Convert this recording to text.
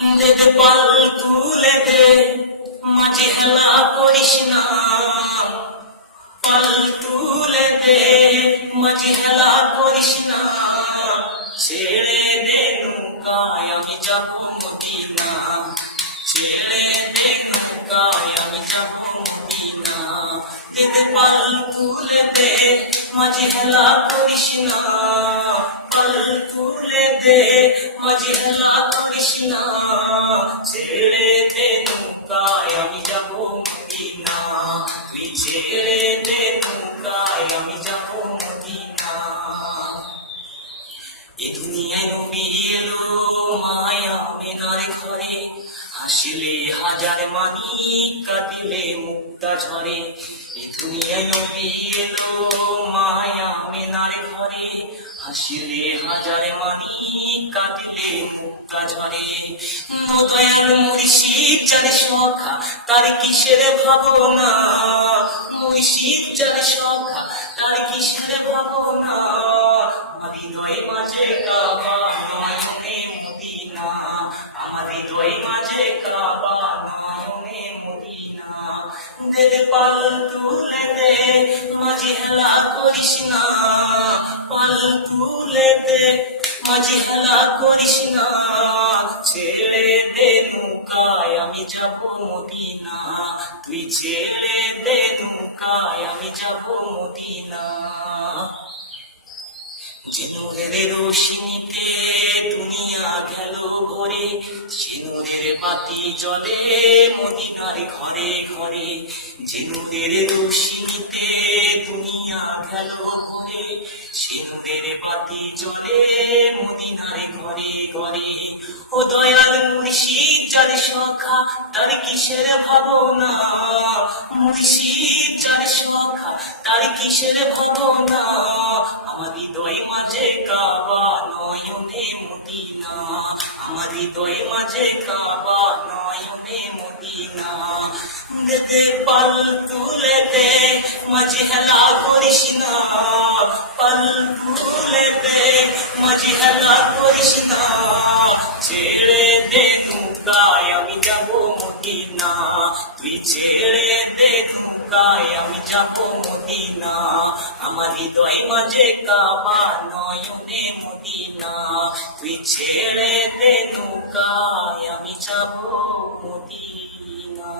দে দে পাল তুলে দে, মাঝে হেলা করিস না। পাল তুলে দে, মাঝে হেলা করিস না। ছেড়ে দে নৌকায় আমি যাবো মদিনা। ছেড়ে দে নৌকায় আমি যাবো মদিনা। দে দে পাল তুলে দে, মাঝে হেলা করিস না। পাল তুলে দে, মাঝে হেলা করিস না। ছেড়ে দে নৌকায় আমি যাবো মদিনা। তুই ছেড়ে দে নৌকায় আমি যাবো মদিনা। এ দুনিয়ায় নবী এলো মায়া মেনার ঘরে, হাসিলে হাজার মানি কাঁদিলে মুক্তা ঝরে। এ দুনিয়ায় নবী এলো মায়া মেনার ঘরে, হাসিলে হাজার মানি কাঁদিলে মুক্তা ঝরে। ও দয়াল মুর্শিদ যার সখা তার কিসের ভাবনা। মুর্শিদ যার সখা তার কিসের ভাবনা। আমার হৃদয়ে মাঝে কাবা নয়নে মদিনা। আমার হৃদয়ে মাঝে কাবা নয়নে মদিনা। দে দে পাল তুলে দে, মাঝে হেলা করিস না। পাল তুলে দে, মাঝে হেলা করিস না। ছেড়ে দে নৌকায় আমি যাবো মদিনা। তুই ছেড়ে দে নৌকায় আমি যাবো মদিনা। যে নূরের রোশনীতে দুনিয়া গেল ভরে, সে নূরের বাতি জ্বলে মদিনার ঘরে ঘরে। যে নূরের রোশনীতে দুনিয়া গেল ভরে, সে নূরের বাতি জ্বলে মদিনার ঘরে ঘরে। ও দয়াল মুর্শিদ যার সখা তার কিসের ভাবনা। মুর্শিদ যার সখা তার কিসের ভাবনা। আমার হৃদয় মাঝে কাবা নয়নে মদিনা। আমার হৃদয় মাঝে কাবা নয়নে মদিনা। দে দে পাল তুলে দে, মাঝে হেলা করিস না। পাল তুলে দে, মাঝে হেলা করিস না। ছেড়ে দে নৌকায় আমি যাবো মদিনা। তুই ছেড়ে দে নৌকায় আমি যাবো মদিনা। আমার হৃদয় মাঝে কাবা নয়নে মদিনা। তুই ছেড়ে দে নৌকায় আমি যাবো মদিনা।